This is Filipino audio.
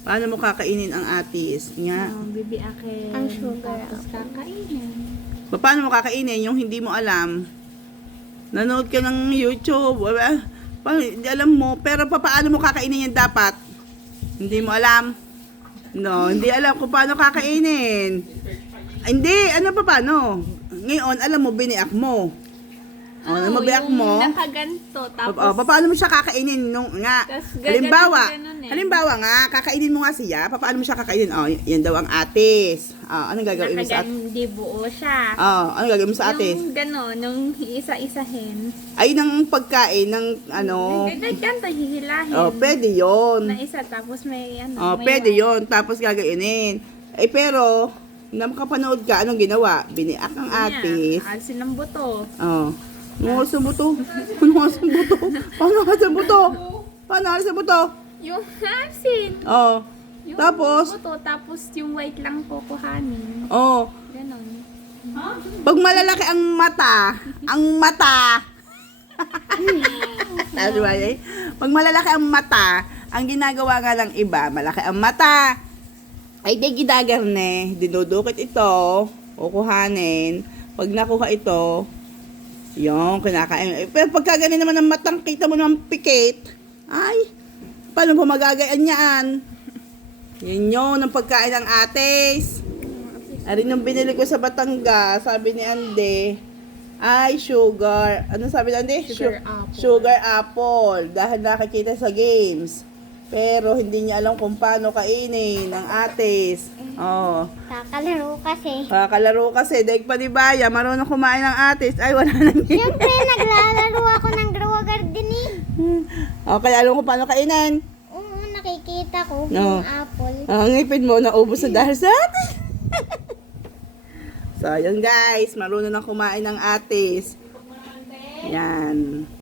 Paano mo kakainin ang atis? Nga. Oh, bibi akin. Ang sugar Tapos kakainin. Pa- Paano mo kakainin yung hindi mo alam? Nanood ka ng YouTube. Paano, hindi alam mo. Pero pa, paano mo kakainin yan dapat? Hindi mo alam. No, hindi alam kung paano kakainin. Hindi, ano pa paano? Ngayon, alam mo, biniak mo. O, ano mo, biyak yung mo? nakaganto. Tapos, O, pa- paano mo siya kakainin nung nga? Halimbawa, eh. halimbawa nga, kakainin mo nga siya, pa- paano mo siya kakainin? Oh, yan daw ang atis. Oh, anong gagawin mo sa atis? nakagandi buo siya. Oh, anong gagawin mo sa atis? Yung gano'n, yung isa-isahin. Ay, ng pagkain, ng ano, Ganto, hihilahin. oh, pwede yon. Na isa, tapos may ano. Oh, may pwede yon. Tapos gagainin. Eh, pero, nang makapanood ka, anong ginawa? Biniak ang atis. Yeah, alsin ng buto. Oh. Buto. Ano sa buto? Paano ka sa buto? Paano ka sa buto? Yung alsin. Oh. Yung Tapos? buto, tapos yung white lang kukuhanin. Oh. Ganon. Pag malalaki ang mata, ang mata. Sabi ba eh? Pag malalaki ang mata, ang ginagawa nga ng iba, malaki ang mata. Ay, di gidagar ne. Dinudukit ito, kukuhanin. Pag nakuha ito, yung kinakain. Eh, Pero pagka ganun naman ang matang, kita mo naman pikit, ay, paano po magagayaan yan? Yan yun, ang pagkain ng ates. Ari nung binili ko sa Batangas, sabi ni Ande, ay sugar. Ano sabi ni Ande? Sugar Su- apple. Sugar apple. Dahil nakikita sa games. Pero hindi niya alam kung paano kainin ng ates. Oh. Kakalaro kasi. Kakalaro kasi. Daig pa di Baya, marunong kumain ng ates. Ay, wala na. Siyempre, naglalaro ako ng Grow Gardening. Okay, alam ko paano kainin. Oo, nakikita ko No. yung apple. Ang ngipin mo, naubos na dahil sa atin. so, yun guys. Marunong na kumain ng atis. Yan.